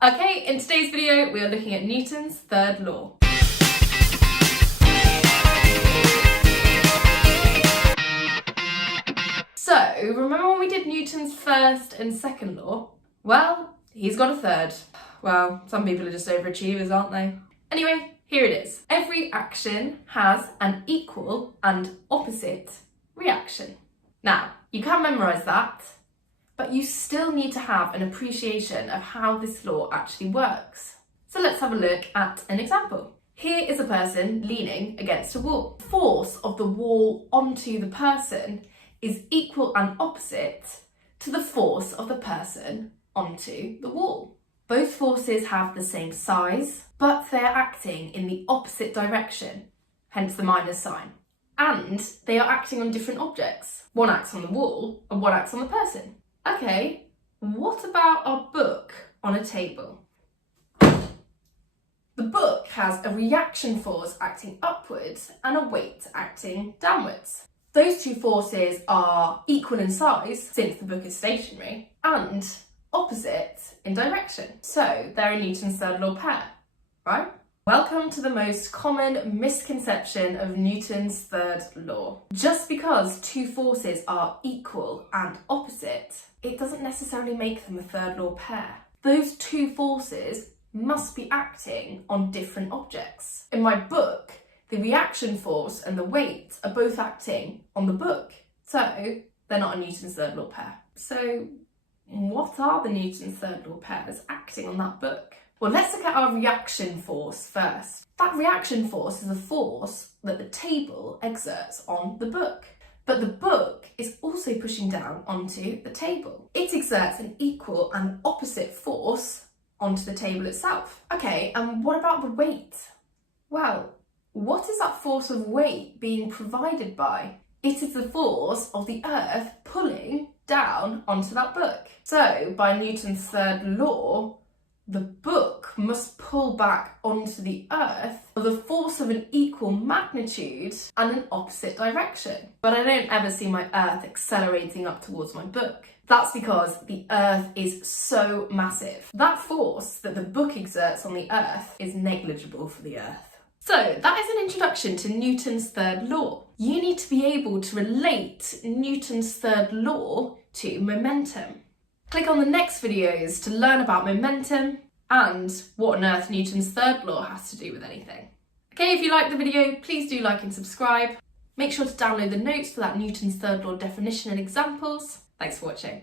Okay, in today's video, we are looking at Newton's third law. So, remember when we did Newton's first and second law? Well, he's got a third. Well, some people are just overachievers, aren't they? Anyway, here it is. Every action has an equal and opposite reaction. Now, you can memorise that, but you still need to have an appreciation of how this law actually works. So let's have a look at an example. Here is a person leaning against a wall. The force of the wall onto the person is equal and opposite to the force of the person onto the wall. Both forces have the same size, but they're acting in the opposite direction, hence the minus sign. And they are acting on different objects. One acts on the wall and one acts on the person. Okay, what about our book on a table? The book has a reaction force acting upwards and a weight acting downwards. Those two forces are equal in size, since the book is stationary, and opposite in direction. So they're a Newton's third law pair, right? Welcome to the most common misconception of Newton's third law. Just because two forces are equal and opposite, it doesn't necessarily make them a third law pair. Those two forces must be acting on different objects. In my book, the reaction force and the weight are both acting on the book, so they're not a Newton's third law pair. So what are the Newton's third law pairs acting on that book? Well, let's look at our reaction force first. That reaction force is a force that the table exerts on the book. But the book is also pushing down onto the table. It exerts an equal and opposite force onto the table itself. Okay, and what about the weight? Well, what is that force of weight being provided by? It is the force of the earth pulling down onto that book. So, by Newton's third law, the book must pull back onto the earth with a force of an equal magnitude and an opposite direction. But I don't ever see my earth accelerating up towards my book. That's because the earth is so massive. That force that the book exerts on the earth is negligible for the earth. So that is an introduction to Newton's third law. You need to be able to relate Newton's third law to momentum. Click on the next videos to learn about momentum and what on earth Newton's third law has to do with anything. Okay, if you liked the video, please do like and subscribe. Make sure to download the notes for that Newton's third law definition and examples. Thanks for watching.